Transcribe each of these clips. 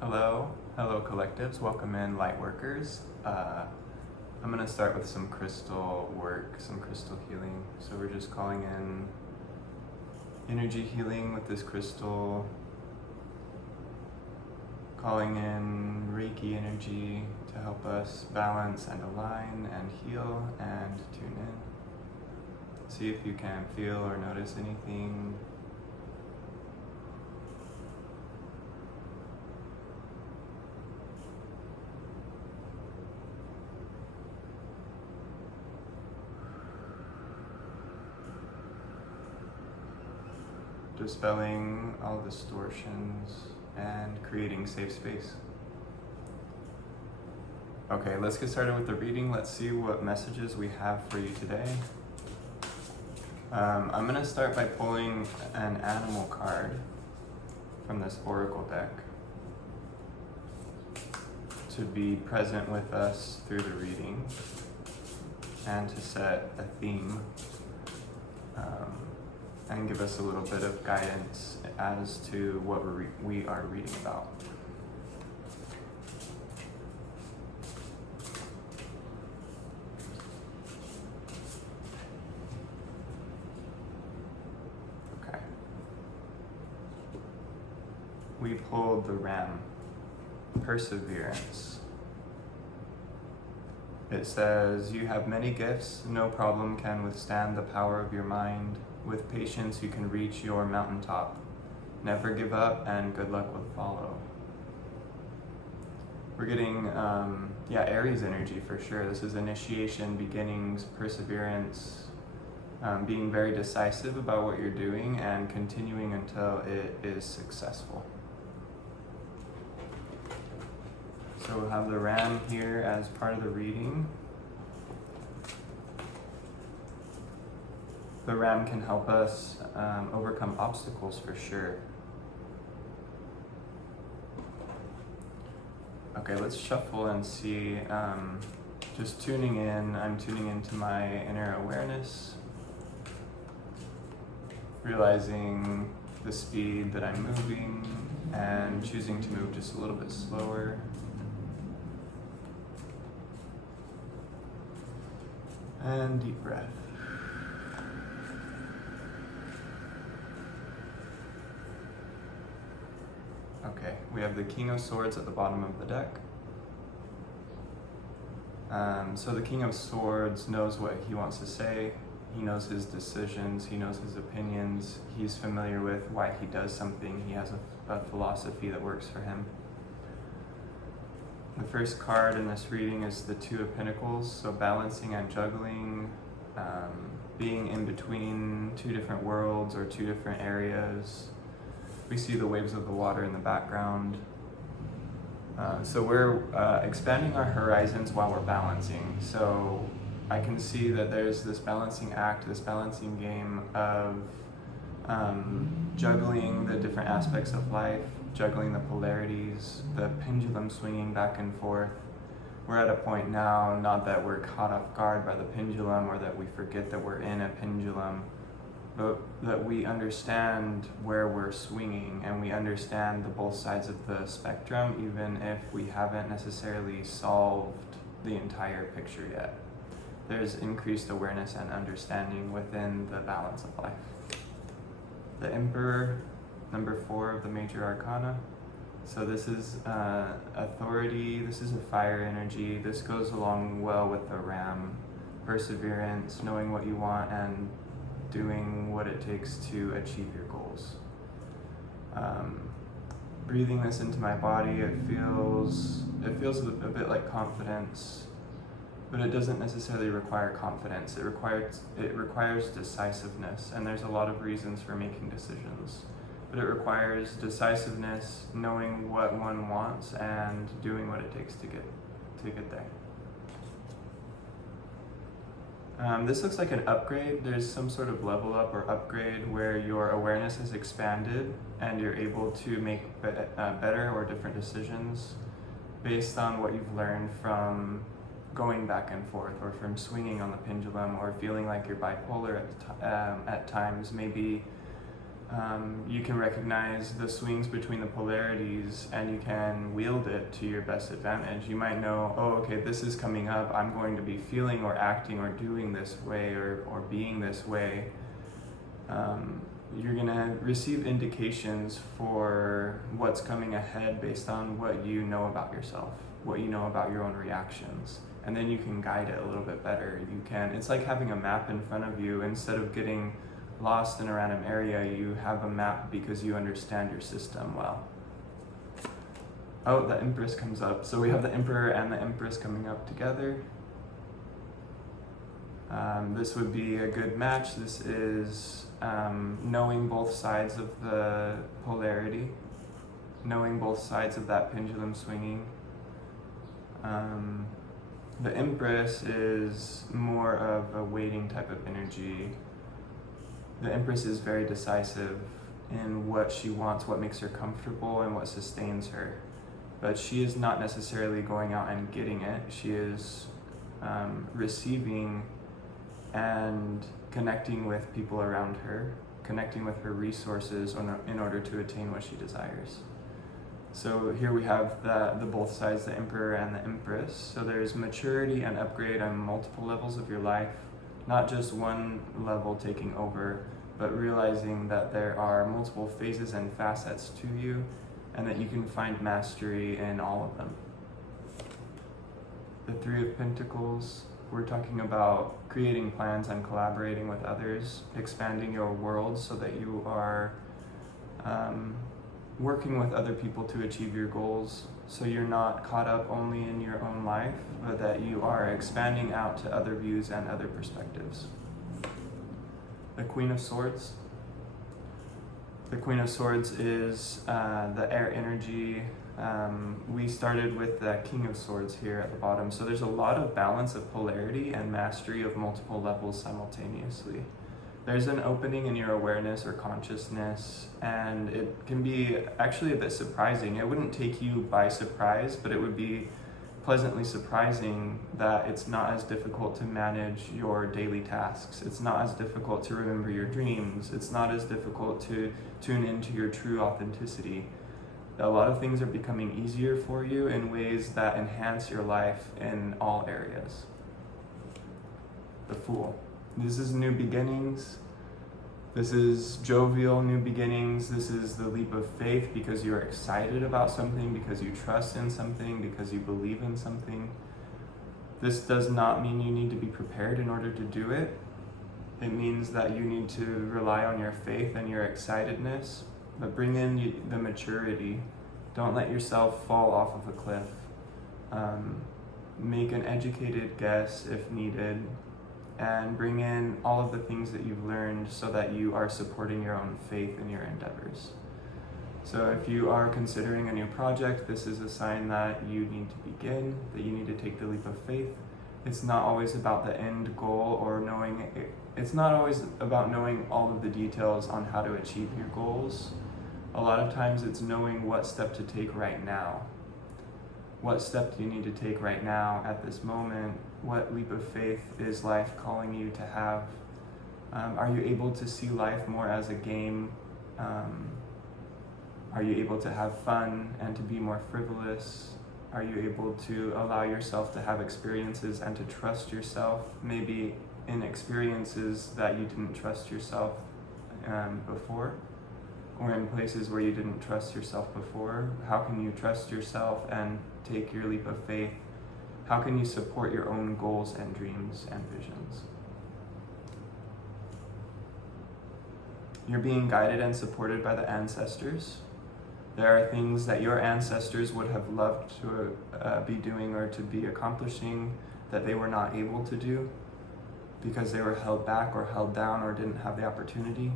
Hello collectives, welcome in light workers. I'm gonna start with some crystal work, some crystal healing. So we're just calling in energy healing with this crystal, calling in Reiki energy to help us balance and align and heal and tune in. See if you can feel or notice anything. Dispelling all distortions and creating safe space. Okay, let's get started with the reading. Let's see what messages we have for you today. I'm going to start by pulling an animal card from this oracle deck to be present with us through the reading and to set a theme. And give us a little bit of guidance as to what we are reading about. Okay. We pulled the Ram, Perseverance. It says, you have many gifts, no problem can withstand the power of your mind. With patience, you can reach your mountaintop. Never give up, and good luck will follow. We're getting, Aries energy for sure. This is initiation, beginnings, perseverance, being very decisive about what you're doing and continuing until it is successful. So we'll have the Ram here as part of the reading. The Ram can help us overcome obstacles for sure. Okay, let's shuffle and see. Just tuning in, I'm tuning into my inner awareness, realizing the speed that I'm moving and choosing to move just a little bit slower. And deep breath. Okay, we have the King of Swords at the bottom of the deck. So the King of Swords knows what he wants to say. He knows his decisions. He knows his opinions. He's familiar with why he does something. He has a philosophy that works for him. The first card in this reading is the Two of Pentacles. So balancing and juggling, being in between two different worlds or two different areas. We see the waves of the water in the background. So we're expanding our horizons while we're balancing. So I can see that there's this balancing act, this balancing game of juggling the different aspects of life, juggling the polarities, the pendulum swinging back and forth. We're at a point now, not that we're caught off guard by the pendulum or that we forget that we're in a pendulum, but that we understand where we're swinging and we understand the both sides of the spectrum, even if we haven't necessarily solved the entire picture yet. There's increased awareness and understanding within the balance of life. The Emperor, number 4 of the Major Arcana. So this is authority, this is a fire energy. This goes along well with the Ram, perseverance, knowing what you want and doing what it takes to achieve your goals. Breathing this into my body, it feels a bit like confidence, but it doesn't necessarily require confidence. It requires decisiveness, and there's a lot of reasons for making decisions. But it requires decisiveness, knowing what one wants and doing what it takes to get there. This looks like an upgrade. There's some sort of level up or upgrade where your awareness has expanded and you're able to make better or different decisions based on what you've learned from going back and forth or from swinging on the pendulum or feeling like you're bipolar at times. Maybe You can recognize the swings between the polarities and you can wield it to your best advantage. You might know, oh, okay, this is coming up. I'm going to be feeling or acting or doing this way or being this way. You're going to receive indications for what's coming ahead based on what you know about yourself, what you know about your own reactions. And then you can guide it a little bit better. It's like having a map in front of you. Instead of getting lost in a random area, you have a map because you understand your system well. Oh, the Empress comes up. So we have the Emperor and the Empress coming up together. This would be a good match. This is knowing both sides of the polarity, knowing both sides of that pendulum swinging. The Empress is more of a waiting type of energy. The Empress is very decisive in what she wants, what makes her comfortable, and what sustains her. But she is not necessarily going out and getting it. She is receiving and connecting with people around her, connecting with her resources in order to attain what she desires. So here we have the both sides, the Emperor and the Empress. So there's maturity and upgrade on multiple levels of your life, not just one level taking over, but realizing that there are multiple phases and facets to you, and that you can find mastery in all of them. The Three of Pentacles, we're talking about creating plans and collaborating with others, expanding your world so that you are working with other people to achieve your goals, so you're not caught up only in your own life, but that you are expanding out to other views and other perspectives. The Queen of Swords. The Queen of Swords is the air energy. We started with the King of Swords here at the bottom. So there's a lot of balance of polarity and mastery of multiple levels simultaneously. There's an opening in your awareness or consciousness, and it can be actually a bit surprising. It wouldn't take you by surprise, but it would be pleasantly surprising that it's not as difficult to manage your daily tasks. It's not as difficult to remember your dreams. It's not as difficult to tune into your true authenticity. A lot of things are becoming easier for you in ways that enhance your life in all areas. The Fool. This is new beginnings. This is jovial new beginnings. This is the leap of faith because you're excited about something, because you trust in something, because you believe in something. This does not mean you need to be prepared in order to do it. It means that you need to rely on your faith and your excitedness, but bring in the maturity. Don't let yourself fall off of a cliff. Make an educated guess if needed, and bring in all of the things that you've learned so that you are supporting your own faith in your endeavors. So if you are considering a new project, this is a sign that you need to begin, that you need to take the leap of faith. It's not always about the end goal or knowing, it's not always about knowing all of the details on how to achieve your goals. A lot of times it's knowing what step to take right now. What step do you need to take right now at this moment? What leap of faith is life calling you to have? Are you able to see life more as a game? Are you able to have fun and to be more frivolous? Are you able to allow yourself to have experiences and to trust yourself, maybe in experiences that you didn't trust yourself before, or in places where you didn't trust yourself before? How can you trust yourself and take your leap of faith? How can you support your own goals and dreams and visions? You're being guided and supported by the ancestors. There are things that your ancestors would have loved to be doing or to be accomplishing that they were not able to do because they were held back or held down or didn't have the opportunity.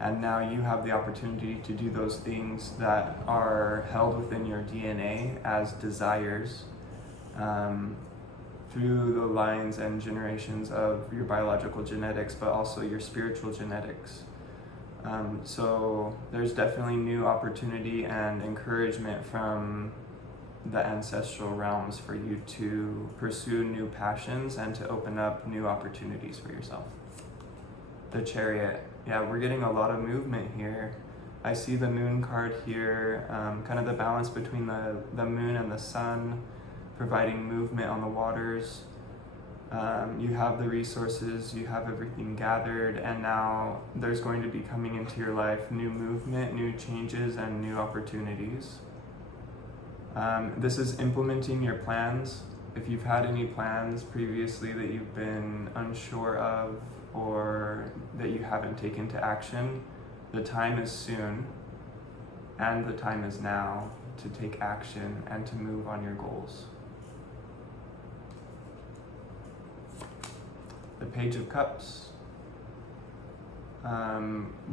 And now you have the opportunity to do those things that are held within your DNA as desires through the lines and generations of your biological genetics, but also your spiritual genetics. So there's definitely new opportunity and encouragement from the ancestral realms for you to pursue new passions and to open up new opportunities for yourself. The Chariot. Yeah, we're getting a lot of movement here. I see the moon card here, kind of the balance between the moon and the sun, providing movement on the waters. You have the resources, you have everything gathered, and now there's going to be coming into your life new movement, new changes, and new opportunities. This is implementing your plans. If you've had any plans previously that you've been unsure of or that you haven't taken to action, the time is soon, and the time is now to take action and to move on your goals. The Page of Cups.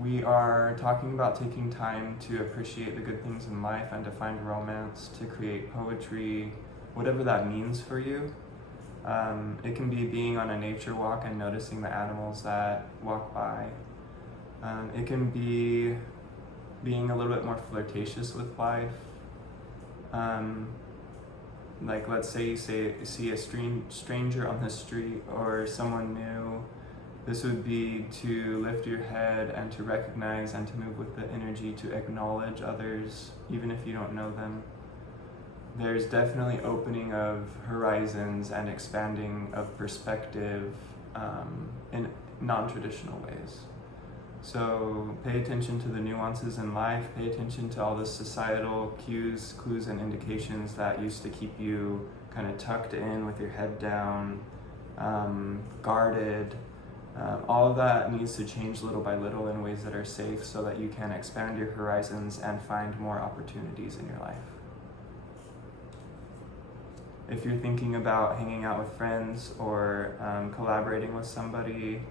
We are talking about taking time to appreciate the good things in life and to find romance, to create poetry, whatever that means for you. It can be being on a nature walk and noticing the animals that walk by. It can be being a little bit more flirtatious with life. Like let's say you see a stranger on the street or someone new. This would be to lift your head and to recognize and to move with the energy to acknowledge others, even if you don't know them. There's definitely opening of horizons and expanding of perspective in non-traditional ways. So pay attention to the nuances in life, pay attention to all the societal cues, clues, and indications that used to keep you kind of tucked in with your head down, guarded. All of that needs to change little by little in ways that are safe so that you can expand your horizons and find more opportunities in your life. If you're thinking about hanging out with friends or collaborating with somebody,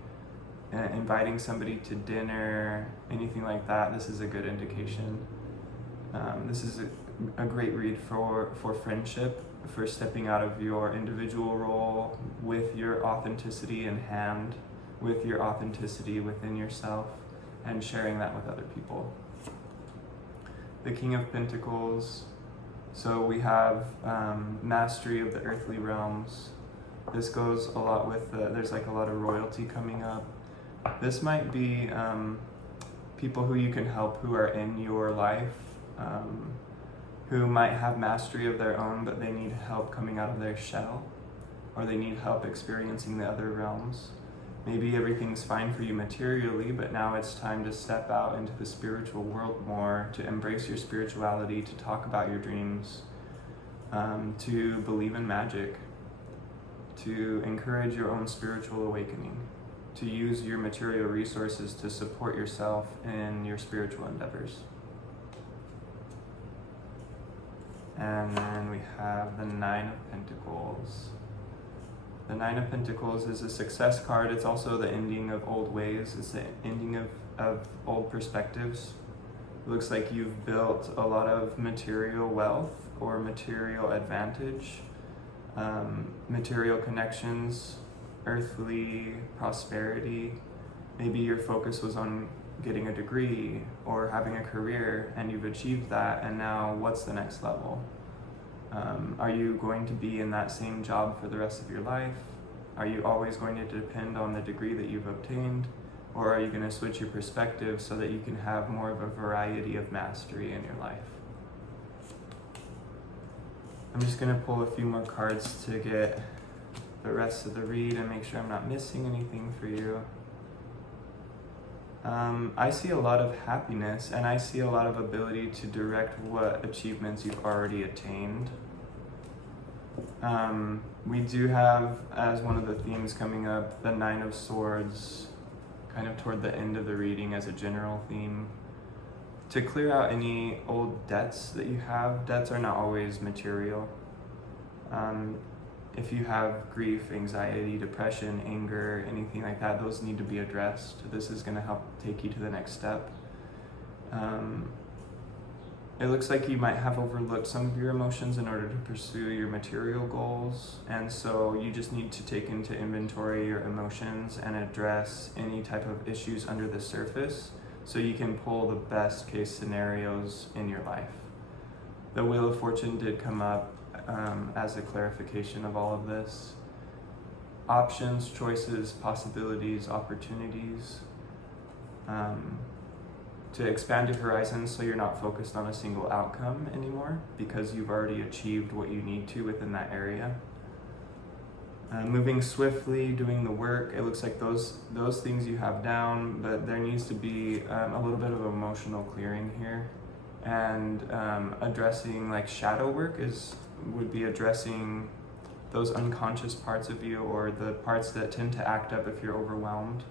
inviting somebody to dinner, anything like that, this is a good indication. This is a great read for friendship, for stepping out of your individual role with your authenticity in hand, with your authenticity within yourself, and sharing that with other people. The King of Pentacles. So we have mastery of the earthly realms. This goes a lot with, there's like a lot of royalty coming up. This might be people who you can help who are in your life, who might have mastery of their own, but they need help coming out of their shell, or they need help experiencing the other realms. Maybe everything's fine for you materially, but now it's time to step out into the spiritual world more, to embrace your spirituality, to talk about your dreams, to believe in magic, to encourage your own spiritual awakening, to use your material resources to support yourself in your spiritual endeavors. And then we have the Nine of Pentacles. The Nine of Pentacles is a success card. It's also the ending of old ways. It's the ending of old perspectives. It looks like you've built a lot of material wealth or material advantage, material connections, earthly prosperity. Maybe your focus was on getting a degree or having a career, and you've achieved that, and now what's the next level? Are you going to be in that same job for the rest of your life? Are you always going to depend on the degree that you've obtained? Or are you going to switch your perspective so that you can have more of a variety of mastery in your life? I'm just going to pull a few more cards to get the rest of the read and make sure I'm not missing anything for you. I see a lot of happiness, and I see a lot of ability to direct what achievements you've already attained. We do have, as one of the themes coming up, the Nine of Swords, kind of toward the end of the reading as a general theme. To clear out any old debts that you have. Debts are not always material. If you have grief, anxiety, depression, anger, anything like that, those need to be addressed. This is going to help take you to the next step. It looks like you might have overlooked some of your emotions in order to pursue your material goals, and so you just need to take into inventory your emotions and address any type of issues under the surface so you can pull the best case scenarios in your life. The Wheel of Fortune did come up as a clarification of all of this. Options, choices, possibilities, opportunities. to expand your horizons so you're not focused on a single outcome anymore, because you've already achieved what you need to within that area. Moving swiftly, doing the work, it looks like those things you have down, but there needs to be a little bit of emotional clearing here. And addressing like shadow work would be addressing those unconscious parts of you, or the parts that tend to act up if you're overwhelmed.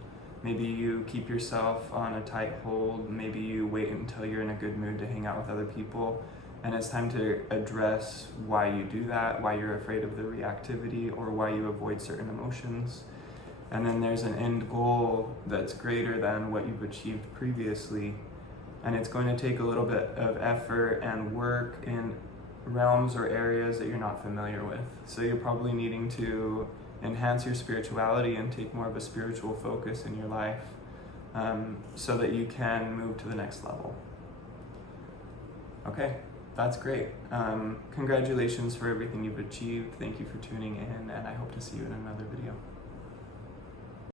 Maybe you keep yourself on a tight hold, maybe you wait until you're in a good mood to hang out with other people, and it's time to address why you do that, why you're afraid of the reactivity, or why you avoid certain emotions. And then there's an end goal that's greater than what you've achieved previously, and it's going to take a little bit of effort and work in realms or areas that you're not familiar with. So you're probably needing to enhance your spirituality and take more of a spiritual focus in your life, so that you can move to the next level. Okay, that's great. Congratulations for everything you've achieved. Thank you for tuning in, and I hope to see you in another video.